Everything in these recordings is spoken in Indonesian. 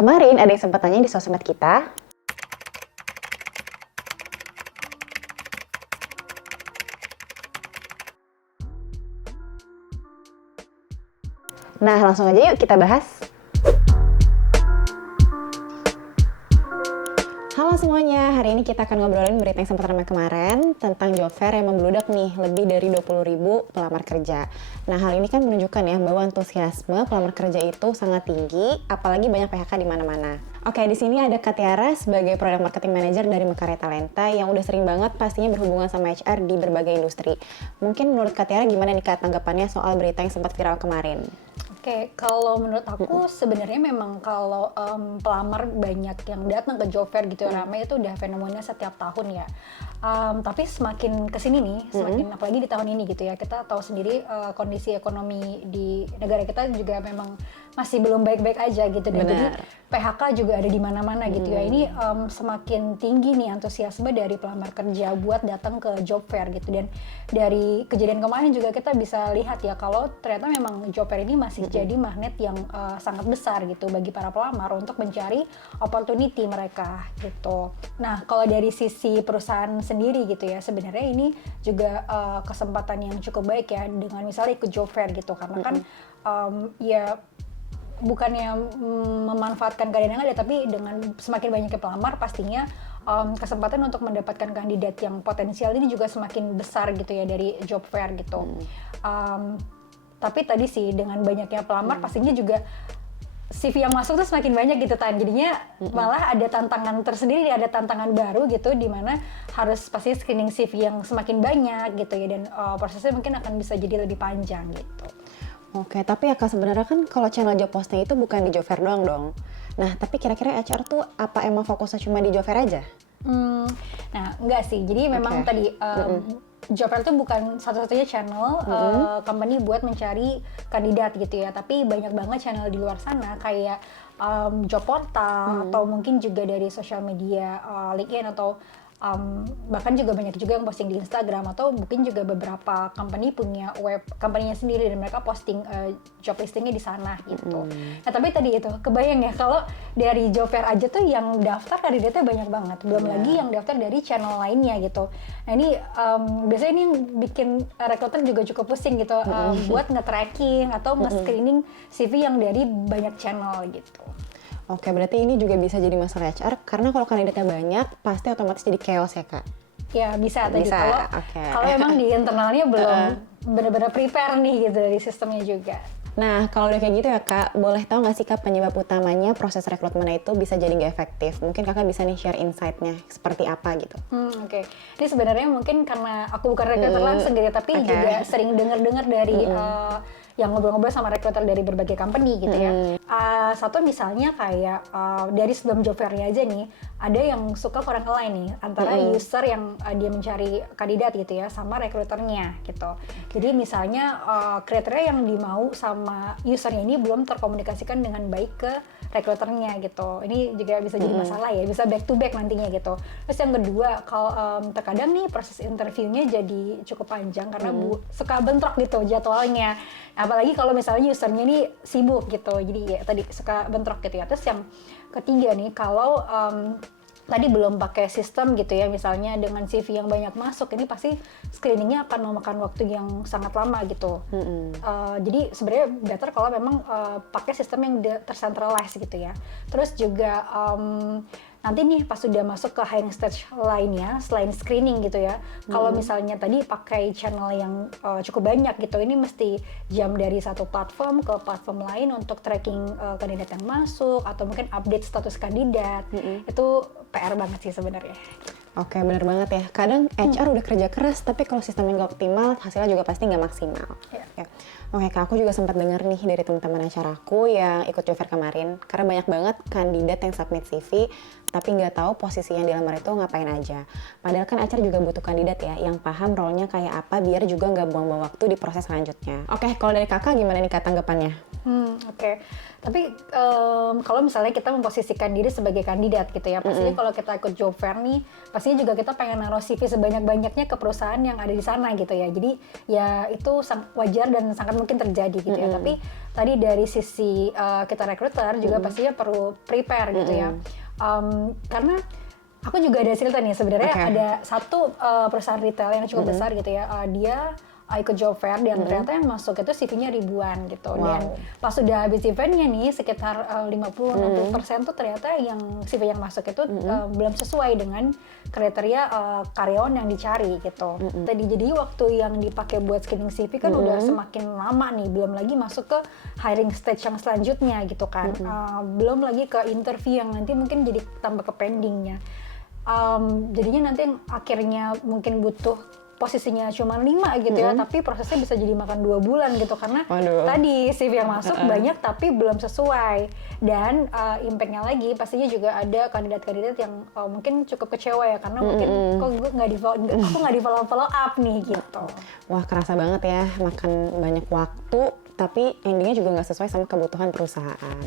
Kemarin ada yang sempat tanya di sosmed kita. Nah, langsung aja yuk kita bahas. Halo semuanya, hari ini kita akan ngobrolin berita yang sempat ramai kemarin tentang job fair yang membludak nih, lebih dari 20.000 pelamar kerja. Nah, hal ini kan menunjukkan ya bahwa antusiasme pelamar kerja itu sangat tinggi, apalagi banyak PHK di mana-mana. Oke, di sini ada Kak Tiara sebagai Product Marketing Manager dari Mekaray Talenta yang udah sering banget pastinya berhubungan sama HR di berbagai industri. Mungkin menurut Kak Tiara gimana nih Kak tanggapannya soal berita yang sempat viral kemarin? Oke, kalau menurut aku sebenarnya memang kalau pelamar banyak yang datang ke job fair gitu ramai itu udah fenomena setiap tahun ya. Tapi semakin kesini nih, semakin apalagi di tahun ini gitu ya, kita tahu sendiri kondisi ekonomi di negara kita juga memang masih belum baik-baik aja gitu dan jadi PHK juga ada di mana-mana gitu ya. Ini semakin tinggi nih antusiasme dari pelamar kerja buat datang ke job fair gitu dan dari kejadian kemarin juga kita bisa lihat ya kalau ternyata memang job fair ini masih jadi magnet yang sangat besar gitu bagi para pelamar untuk mencari opportunity mereka gitu. Nah, kalau dari sisi perusahaan sendiri gitu ya, sebenarnya ini juga kesempatan yang cukup baik ya dengan misalnya ikut job fair gitu karena kan ya bukannya memanfaatkan keadaan yang ada, tapi dengan semakin banyaknya pelamar pastinya kesempatan untuk mendapatkan kandidat yang potensial ini juga semakin besar gitu ya dari job fair gitu. Tapi tadi sih dengan banyaknya pelamar pastinya juga CV yang masuk tuh semakin banyak gitu Tan. Jadinya malah ada tantangan tersendiri, ada tantangan baru gitu di mana harus pasti screening CV yang semakin banyak gitu ya dan prosesnya mungkin akan bisa jadi lebih panjang gitu. Oke, tapi ya Kak sebenarnya kan kalau channel job posting itu bukan di job fair doang dong. Nah, tapi kira-kira HR tuh apa emang fokusnya cuma di job fair aja? Nah, enggak sih. Jadi memang tadi job fair itu bukan satu-satunya channel company buat mencari kandidat gitu ya. Tapi banyak banget channel di luar sana kayak job portal atau mungkin juga dari sosial media LinkedIn atau bahkan juga banyak juga yang posting di Instagram atau mungkin juga beberapa company punya web company-nya sendiri dan mereka posting job listingnya di sana gitu. Nah tapi tadi itu kebayang ya kalau dari job fair aja tuh yang daftar kandidatnya banyak banget, belum lagi yang daftar dari channel lainnya gitu. Nah ini biasanya ini yang bikin recruiter juga cukup pusing gitu buat nge-tracking atau nge-screening CV yang dari banyak channel gitu. Oke, berarti ini juga bisa jadi masalah HR karena kalau kandidatnya banyak pasti otomatis jadi chaos ya Kak? Ya bisa tadi Bisa, kalau memang di internalnya belum benar-benar prepare nih gitu dari sistemnya juga. Nah, kalau udah kayak gitu ya Kak, boleh tahu nggak sih Kak penyebab utamanya proses rekrutmen itu bisa jadi nggak efektif? Mungkin Kakak bisa nih share insight-nya seperti apa gitu. Oke. Ini sebenarnya mungkin karena aku bukan recruiter langsung gitu, tapi juga sering dengar-dengar dari yang ngobrol-ngobrol sama recruiter dari berbagai company gitu ya. Satu misalnya kayak dari sebelum job fair-nya aja nih, ada yang suka kurang align nih antara user yang dia mencari kandidat gitu ya sama recruiternya gitu. Jadi misalnya kriteria yang dimau sama usernya ini belum terkomunikasikan dengan baik ke recruiternya gitu. Ini juga bisa jadi masalah ya, bisa back to back nantinya gitu. Terus yang kedua, kalau terkadang nih proses interviewnya jadi cukup panjang karena suka bentrok gitu jadwalnya. Apalagi kalau misalnya usernya ini sibuk gitu, jadi ya tadi suka bentrok gitu ya. Terus yang ketiga nih, kalau tadi belum pakai sistem gitu ya, misalnya dengan CV yang banyak masuk, ini pasti screeningnya akan memakan waktu yang sangat lama gitu. Jadi sebenarnya better kalau memang pakai sistem yang tercentralized gitu ya. Terus juga nanti nih pas sudah masuk ke hiring stage lainnya selain screening gitu ya, kalau misalnya tadi pakai channel yang cukup banyak gitu, ini mesti jam dari satu platform ke platform lain untuk tracking kandidat yang masuk atau mungkin update status kandidat. Itu PR banget sih sebenarnya. Oke, benar banget ya. Kadang HR udah kerja keras, tapi kalau sistemnya nggak optimal, hasilnya juga pasti nggak maksimal. Ya. Oke, Kak, aku juga sempat dengar nih dari teman-teman acaraku yang ikut job fair kemarin, karena banyak banget kandidat yang submit CV, tapi nggak tahu posisi yang dilamar itu ngapain aja. Padahal kan HR juga butuh kandidat ya, yang paham role-nya kayak apa, biar juga nggak buang-buang waktu di proses selanjutnya. Oke, kalau dari Kakak gimana nih Kak tanggapannya? Oke. Tapi kalau misalnya kita memposisikan diri sebagai kandidat gitu ya, pastinya kalau kita ikut job fair nih, pastinya juga kita pengen naruh CV sebanyak-banyaknya ke perusahaan yang ada di sana gitu ya. Jadi ya itu wajar dan sangat mungkin terjadi gitu ya. Tapi tadi dari sisi kita recruiter juga pastinya perlu prepare gitu ya. Karena aku juga ada cerita nih sebenarnya ada satu perusahaan retail yang cukup besar gitu ya. Dia ikut job fair dan ternyata yang masuk itu CV-nya ribuan gitu. Dan pas sudah habis eventnya nih sekitar 50-60% tuh ternyata yang CV yang masuk itu belum sesuai dengan kriteria karyawan yang dicari gitu. Tadi jadi waktu yang dipakai buat screening CV kan udah semakin lama nih, belum lagi masuk ke hiring stage yang selanjutnya gitu kan. Belum lagi ke interview yang nanti mungkin jadi tambah ke pendingnya. Jadinya nanti yang akhirnya mungkin butuh posisinya cuma 5 gitu ya, tapi prosesnya bisa jadi makan 2 bulan gitu karena tadi CV yang masuk banyak tapi belum sesuai. Dan impact-nya lagi pastinya juga ada kandidat-kandidat yang mungkin cukup kecewa ya karena mungkin kok gue nggak di follow up nih gitu. Wah, kerasa banget ya, makan banyak waktu tapi endingnya juga nggak sesuai sama kebutuhan perusahaan.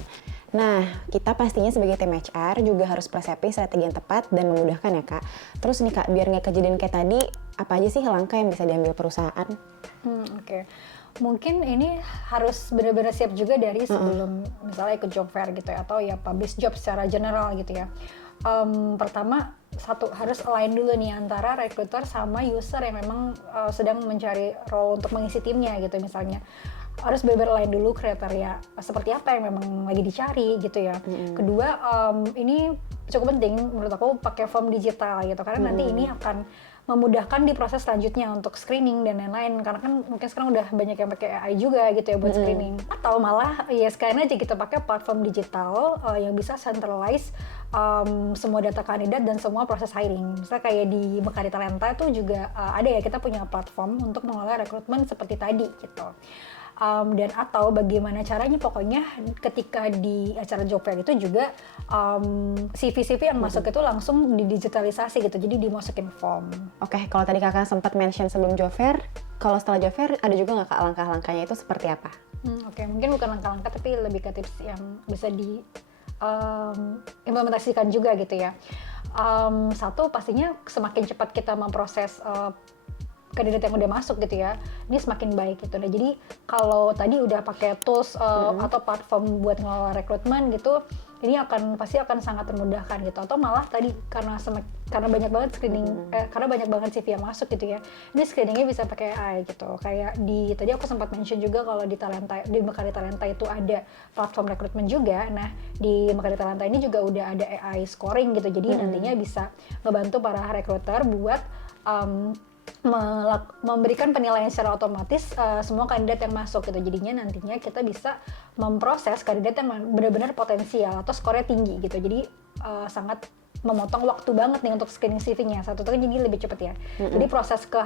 Nah, kita pastinya sebagai tim HR juga harus persiapin strategi yang tepat dan memudahkan ya Kak. Terus nih Kak, biar nggak kejadian kayak tadi, apa aja sih langkah yang bisa diambil perusahaan? Oke. Mungkin ini harus benar-benar siap juga dari sebelum misalnya ikut job fair gitu ya, atau ya publish job secara general gitu ya. Pertama, satu harus align dulu nih antara recruiter sama user yang memang sedang mencari role untuk mengisi timnya gitu misalnya. Harus benar-benar align dulu kriteria seperti apa yang memang lagi dicari gitu ya. Kedua, ini cukup penting menurut aku pakai form digital gitu karena nanti ini akan memudahkan di proses selanjutnya untuk screening dan lain-lain karena kan mungkin sekarang udah banyak yang pakai AI juga gitu ya buat screening, atau malah ya sekalian aja kita pakai platform digital yang bisa centralize semua data kandidat dan semua proses hiring. Misalnya kayak di Mekari Talenta itu juga ada ya, kita punya platform untuk mengolah rekrutmen seperti tadi gitu. Dan atau bagaimana caranya pokoknya ketika di acara job fair itu juga CV-CV yang masuk itu langsung didigitalisasi gitu, jadi dimasukin form. Oke, kalau tadi kakak sempat mention sebelum job fair, kalau setelah job fair ada juga nggak Kak langkah-langkahnya itu seperti apa? Oke, mungkin bukan langkah-langkah tapi lebih ke tips yang bisa di implementasikan juga gitu ya. Satu, pastinya semakin cepat kita memproses kandidat yang udah masuk gitu ya, ini semakin baik gitu. Nah, jadi kalau tadi udah pakai tools atau platform buat ngelola rekrutmen gitu, ini pasti akan sangat memudahkan gitu. Atau malah tadi karena banyak banget screening, karena banyak banget CV yang masuk gitu ya, ini screeningnya bisa pakai AI gitu. Kayak tadi aku sempat mention juga kalau di Mekari Talenta itu ada platform rekrutmen juga. Nah, di Mekari Talenta ini juga udah ada AI scoring gitu. Jadi nantinya bisa ngebantu para rekruter buat memberikan penilaian secara otomatis semua kandidat yang masuk gitu. Jadinya nantinya kita bisa memproses kandidat yang benar-benar potensial atau skornya tinggi gitu. Jadi sangat memotong waktu banget nih untuk screening CV-nya. Satu kan jadi lebih cepat ya. Jadi proses ke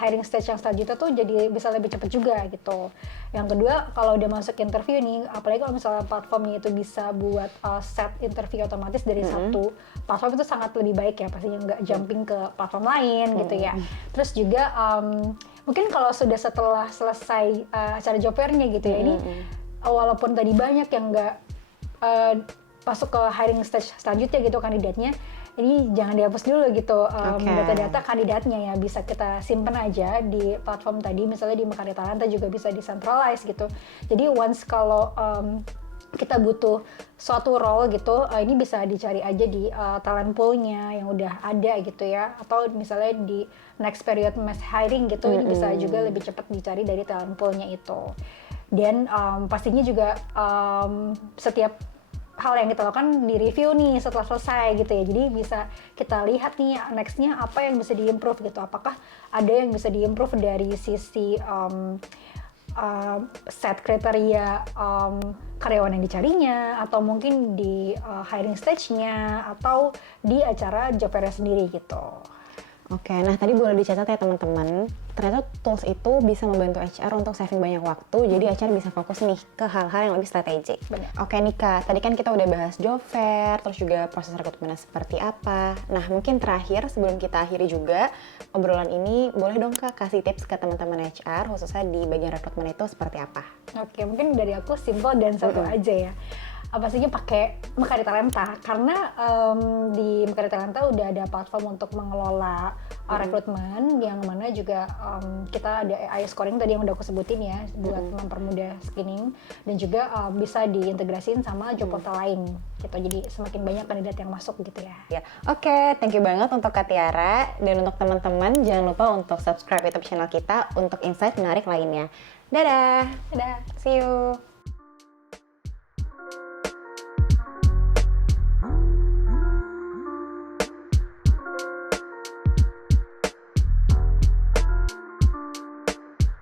hiring stage yang selanjutnya tuh jadi bisa lebih cepat juga gitu. Yang kedua, kalau udah masuk interview nih, apalagi kalau misalnya platformnya itu bisa buat set interview otomatis dari satu platform, itu sangat lebih baik ya, pastinya nggak jumping ke platform lain gitu ya. Terus juga mungkin kalau setelah selesai acara job fair-nya gitu ya, ini walaupun tadi banyak yang nggak masuk ke hiring stage selanjutnya gitu kandidatnya, ini jangan dihapus dulu gitu data-data kandidatnya ya, bisa kita simpen aja di platform tadi, misalnya di Mekari Talenta juga bisa decentralize gitu. Jadi once kalau kita butuh suatu role gitu, ini bisa dicari aja di talent pool-nya yang udah ada gitu ya, atau misalnya di next period mass hiring gitu, ini bisa juga lebih cepat dicari dari talent pool-nya itu. Dan pastinya juga setiap hal yang kita lakukan di review nih setelah selesai gitu ya, jadi bisa kita lihat nih nextnya apa yang bisa diimprove gitu, apakah ada yang bisa diimprove dari sisi set kriteria karyawan yang dicarinya, atau mungkin di hiring stage-nya, atau di acara job fair sendiri gitu. Oke, nah tadi boleh dicatat ya teman-teman, ternyata tools itu bisa membantu HR untuk saving banyak waktu, jadi HR bisa fokus nih ke hal-hal yang lebih strategik. Benar. Oke Nika, tadi kan kita udah bahas job fair, terus juga proses rekrutmennya seperti apa. Nah mungkin terakhir sebelum kita akhiri juga obrolan ini, boleh dong Kak kasih tips ke teman-teman HR khususnya di bagian rekrutmen itu seperti apa? Oke, mungkin dari aku simple dan satu aja ya. Apa saja pakai Mekari Talenta, karena di Mekari Talenta udah ada platform untuk mengelola rekrutmen, yang mana juga kita ada AI scoring tadi yang udah aku sebutin ya, buat mempermudah screening, dan juga bisa diintegrasiin sama job portal lain gitu, jadi semakin banyak kandidat yang masuk gitu ya. Ya, oke, thank you banget untuk Kak Tiara, dan untuk teman-teman jangan lupa untuk subscribe YouTube channel kita untuk insight menarik lainnya. Dadah, Dadah! see you.